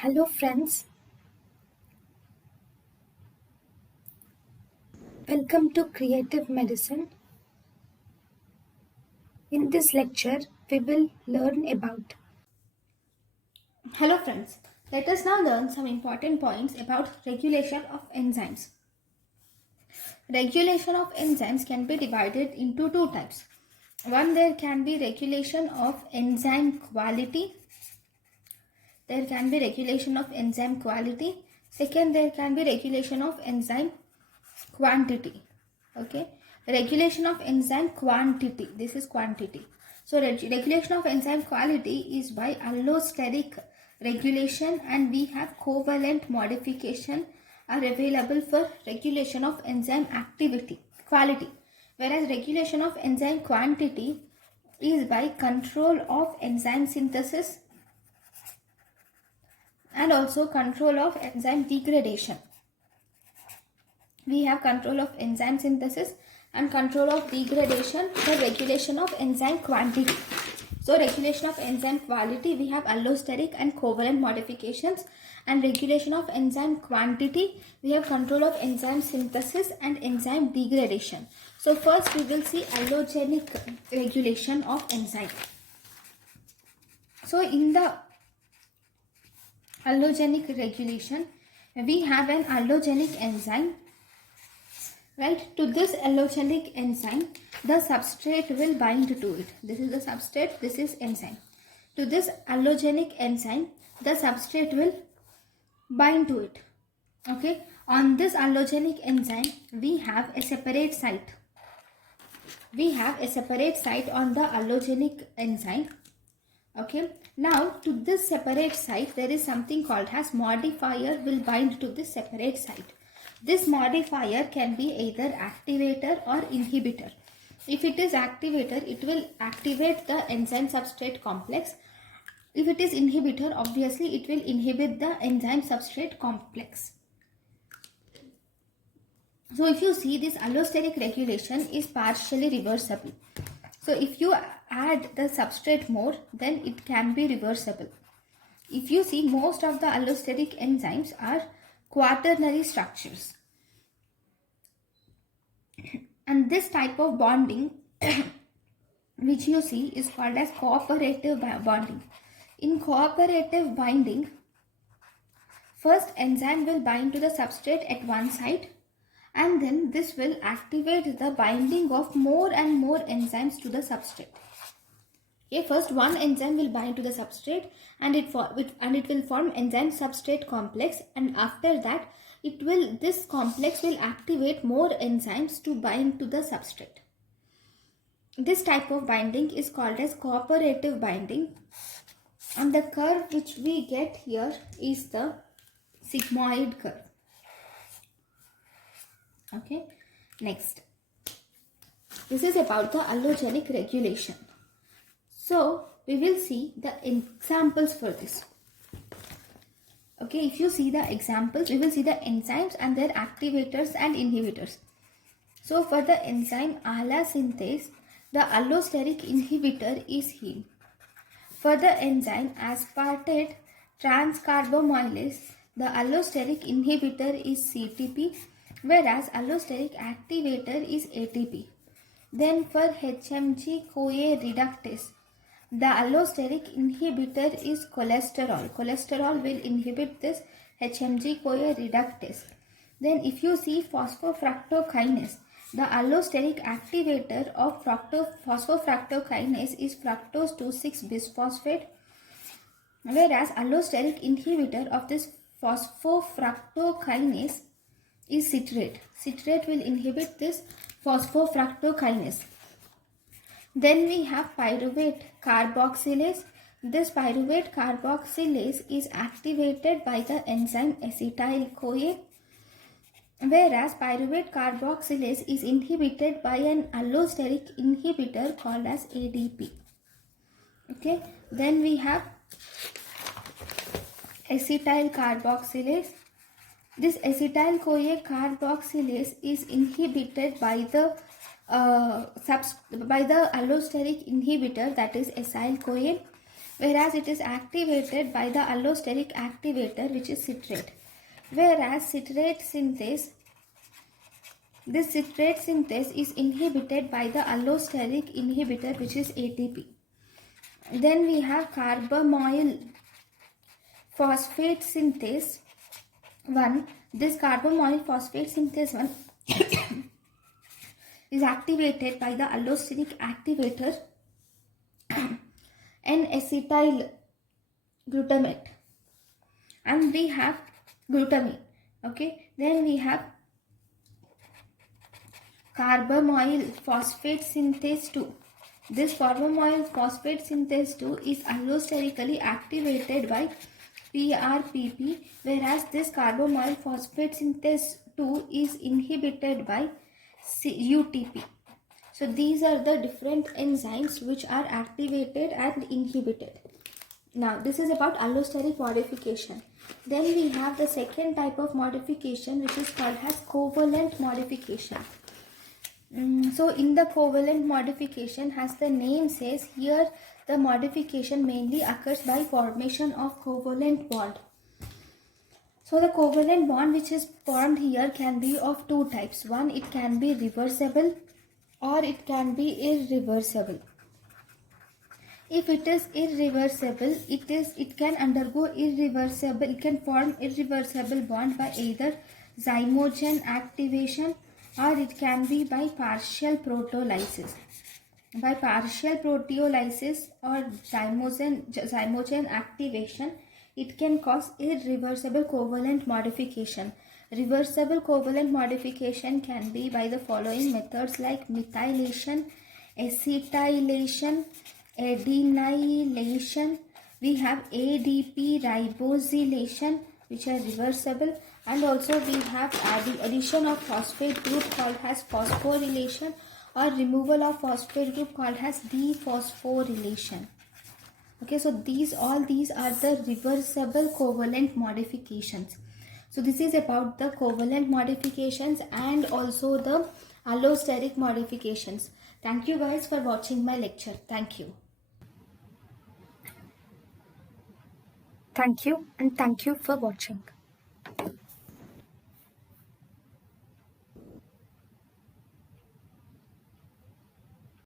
Hello friends, welcome to Creative Medicine. In this lecture, we will learn about. Hello friends, let us now learn some important points about regulation of enzymes. Regulation of enzymes can be divided into two types. One, there can be regulation of enzyme quality. There can be regulation of enzyme quality. Second, there can be regulation of enzyme quantity. Okay, regulation of enzyme quantity, this is quantity. So regulation of enzyme quality is by allosteric regulation, and we have covalent modification are available for regulation of enzyme activity quality, whereas regulation of enzyme quantity is by control of enzyme synthesis and also control of enzyme degradation. We have control of enzyme synthesis and control of degradation for regulation of enzyme quantity. So regulation of enzyme quality, we have allosteric and covalent modifications, and regulation of enzyme quantity, we have control of enzyme synthesis and enzyme degradation. So first we will see allogenic regulation of enzyme. So in the allogenic regulation, we have an allogenic enzyme. Right, to this allogenic enzyme, the substrate will bind to it. This is the substrate, this is enzyme. To this allogenic enzyme, the substrate will bind to it. Okay, on this allogenic enzyme, we have a separate site. We have a separate site on the allogenic enzyme. Okay, now to this separate site, there is something called as modifier will bind to this separate site. This modifier can be either activator or inhibitor. If it is activator, it will activate the enzyme substrate complex. If it is inhibitor, obviously it will inhibit the enzyme substrate complex. So if you see, this allosteric regulation is partially reversible. So if you add the substrate more, then it can be reversible. If you see, most of the allosteric enzymes are quaternary structures. And this type of bonding which you see is called as cooperative bonding. In cooperative binding, first enzyme will bind to the substrate at one site, and then this will activate the binding of more and more enzymes to the substrate. Okay, first one enzyme will bind to the substrate and it will form enzyme substrate complex, and after that this complex will activate more enzymes to bind to the substrate. This type of binding is called as cooperative binding, and the curve which we get here is the sigmoid curve. Okay, next, this is about the allogenic regulation. So we will see the examples for this. Okay, if you see the examples, we will see the enzymes and their activators and inhibitors. So for the enzyme ALA synthase, the allosteric inhibitor is heme. For the enzyme aspartate transcarbamylase, the allosteric inhibitor is CTP, whereas allosteric activator is ATP. Then for HMG-CoA reductase, the allosteric inhibitor is cholesterol. Cholesterol will inhibit this HMG-CoA reductase. Then if you see phosphofructokinase, the allosteric activator of phosphofructokinase is fructose 2,6-bisphosphate, whereas allosteric inhibitor of this phosphofructokinase is citrate. Citrate will inhibit this phosphofructokinase. Then we have pyruvate carboxylase. This pyruvate carboxylase is activated by the enzyme acetyl-CoA, whereas pyruvate carboxylase is inhibited by an allosteric inhibitor called as ADP. Okay, then we have acetyl carboxylase. This acetyl-CoA carboxylase is inhibited by the allosteric inhibitor, that is acyl-CoA, whereas it is activated by the allosteric activator, which is citrate. Whereas citrate synthase, this citrate synthase is inhibited by the allosteric inhibitor, which is ATP. Then we have carbamoyl phosphate synthase 1. This carbamoyl phosphate synthase 1 is activated by the allosteric activator N-acetyl glutamate, and we have glutamine. Okay, then we have carbamoyl phosphate synthase 2. This carbamoyl phosphate synthase 2 is allosterically activated by PRPP, whereas this carbamoyl phosphate synthase 2 is inhibited by UTP. So these are the different enzymes which are activated and inhibited. Now this is about allosteric modification. Then we have the second type of modification, which is called as covalent modification. So in the covalent modification, as the name says, here the modification mainly occurs by formation of covalent bond. So the covalent bond which is formed here can be of two types. One, it can be reversible or it can be irreversible. If it is irreversible, it can undergo irreversible, it can form irreversible bond by either zymogen activation or it can be by partial proteolysis. By partial proteolysis or zymogen activation, it can cause irreversible covalent modification. Reversible covalent modification can be by the following methods like methylation, acetylation, adenylation. We have ADP ribosylation, which are reversible, and also we have addition of phosphate group called as phosphorylation, or removal of phosphate group called as dephosphorylation. Okay, so all these are the reversible covalent modifications. So this is about the covalent modifications and also the allosteric modifications. Thank you guys for watching my lecture. Thank you. Thank you, and thank you for watching.